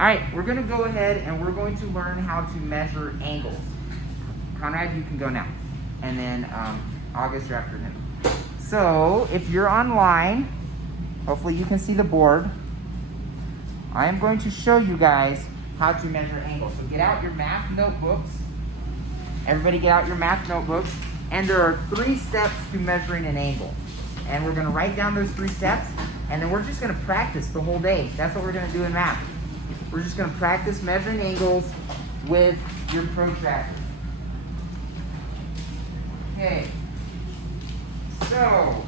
All right, we're going to go ahead and we're going to learn how to measure angles. Conrad, you can go now. And then August, you're after him. So if you're online, hopefully you can see the board. I am going to show you guys how to measure angles. So get out your math notebooks. Everybody get out your math notebooks. And there are 3 steps to measuring an angle. And we're going to write down those 3 steps. And then we're just going to practice the whole day. That's what we're going to do in math. We're just going to practice measuring angles with your protractor. Okay. So,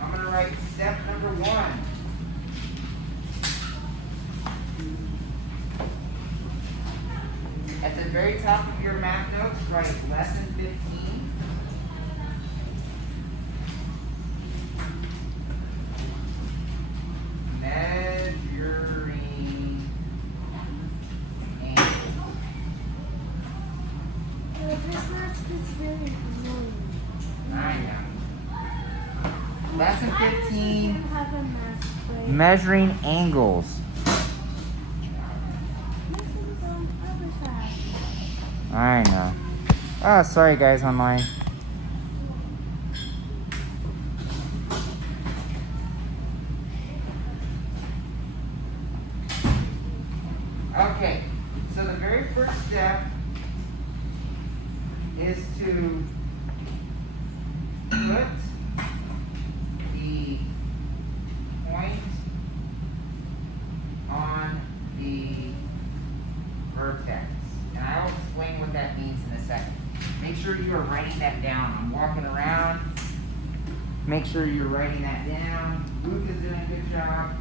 I'm going to write step number 1. At the very top of your math notes, write lesson 15. Measuring angles. This math is really annoying. I know. Lesson 15, Have a math play. measuring angles. I know. Oh, sorry guys online. Okay, so the very first step is to put the point on the vertex. And I will explain what that means in a second. Make sure you are writing that down. I'm walking around. Make sure you're writing that down. Luke is doing a good job.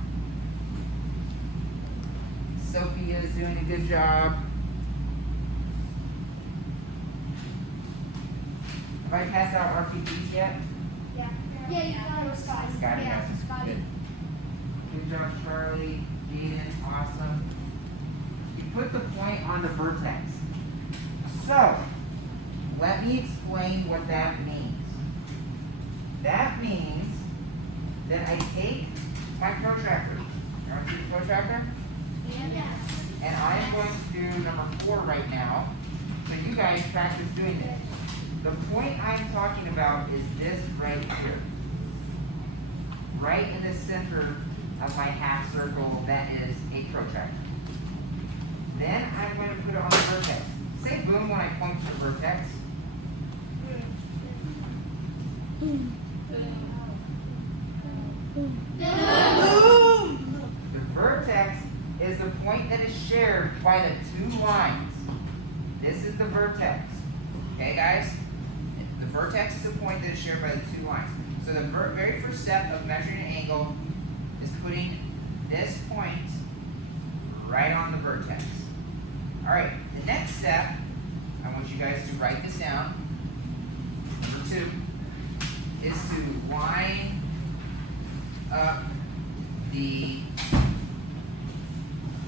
Sophia is doing a good job. Have I passed out RPGs yet? Yeah, you got it. Scotty has it. Good. Good job, Charlie. Jaden, awesome. You put the point on the vertex. So, let me explain what that means. That means that I take my protractor. You want to see the protractor? Yes. And I am going to do number 4 right now. So you guys practice doing this. The point I'm talking about is this right here. Right in the center of my half circle, that is a protractor. Then I'm going to put it on the vertex. Say boom when I point to the vertex. The vertex is the point that is shared by the 2 lines. This is the vertex. Okay, guys? The vertex is a point that is shared by the 2 lines. So the very first step of measuring an angle is putting this point right on the vertex. All right, the next step, I want you guys to write this down. Number 2 is to line up the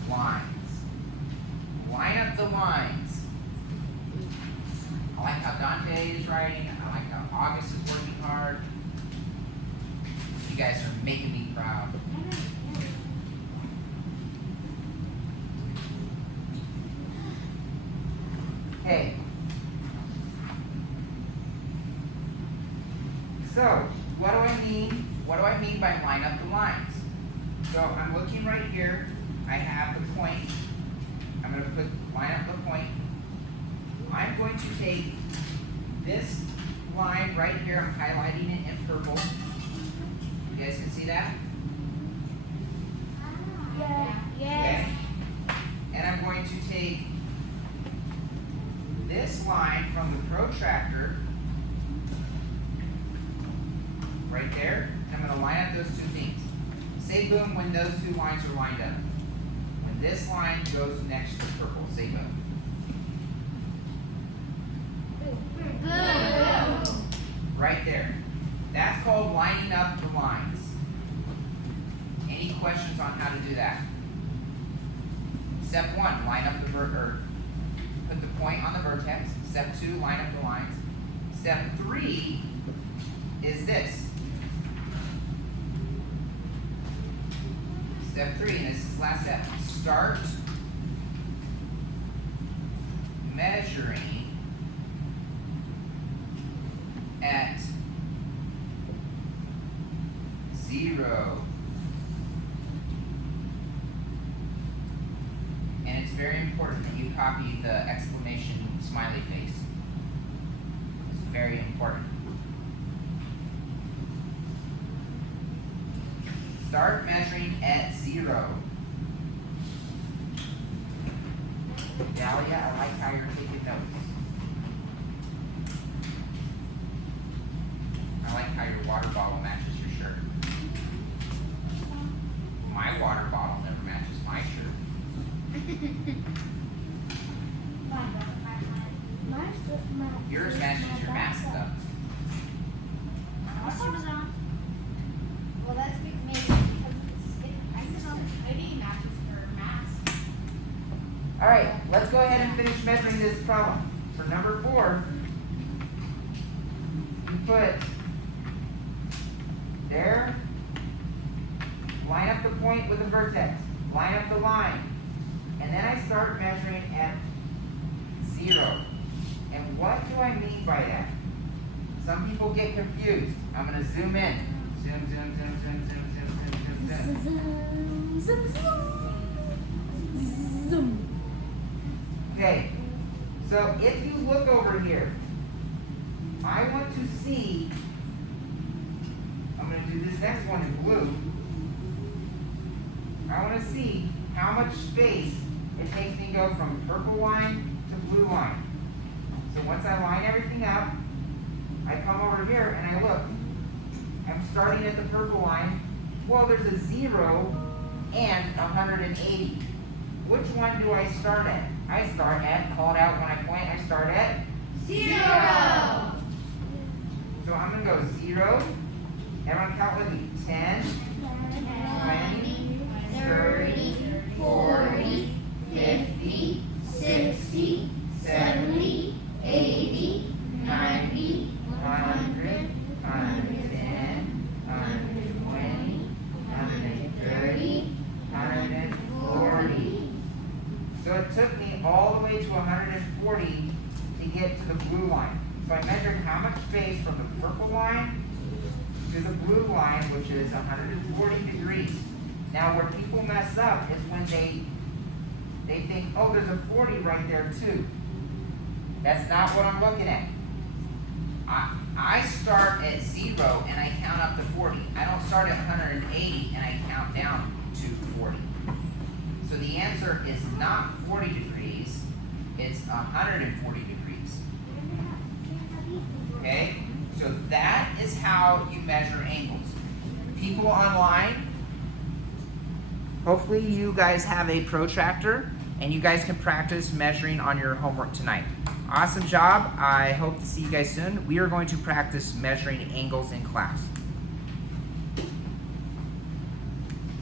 lines. Line up the lines. I like how Dante is writing. I like how August is working hard. You guys are making me proud. Hey. So, what do I mean? What do I mean by line up the lines? So I'm looking right here. I have the point. I'm going to line up the point. I'm going to take this line right here. I'm highlighting it in purple. You guys can see that? Yeah. Okay. And I'm going to take this line from the protractor right there. And I'm going to line up those 2 things. Say boom when those 2 lines are lined up. When this line goes next to purple, say boom. Right there. That's called lining up the lines. Any questions on how to do that? Step 1, line up the put the point on the vertex. Step 2, line up the lines. Step 3 is this. Step 3, and this is the last step. Start measuring at 0. And it's very important that you copy the exclamation smiley face. It's very important. Start measuring at 0. Dahlia, I like how you're taking notes. I like how your water bottle matches your shirt. My water bottle never matches my shirt. Yours matches your mask though. Well, that's maybe because maybe it matches for mask. All right, let's go ahead and finish measuring this problem. For number 4, you put there, line up the point with a vertex, line up the line, and then I start measuring at 0. And what do I mean by that? Some people get confused. I'm going to zoom in. Zoom, zoom, zoom, zoom, zoom, zoom, zoom, zoom, zoom. Okay, so if you look over here, I want to see, I'm going to do this next one in blue. I want to see how much space it takes me to go from purple line to blue line. So once I line everything up, I come over here and I look. I'm starting at the purple line. Well, there's a 0 and 180. Which one do I start at? I start at, call it out when I point, I start at 0. So I'm going to go 0. Everyone count with me. 10, 20, 30, 40, 50, 60, 70, 80, 90, 100, 110, 120, 130, 140. So it took me all the way to 140 to get to the blue line. So I measured how much space from the purple line to the blue line, which is 140 degrees. Now where people mess up is when they think, oh, there's a 40 right there too. That's not what I'm looking at. I start at 0 and I count up to 40. I don't start at 180 and I count down to 40. So the answer is not 40 degrees, it's 140 degrees. Okay? So that is how you measure angles. People online, hopefully you guys have a protractor and you guys can practice measuring on your homework tonight. Awesome job. I hope to see you guys soon. We are going to practice measuring angles in class.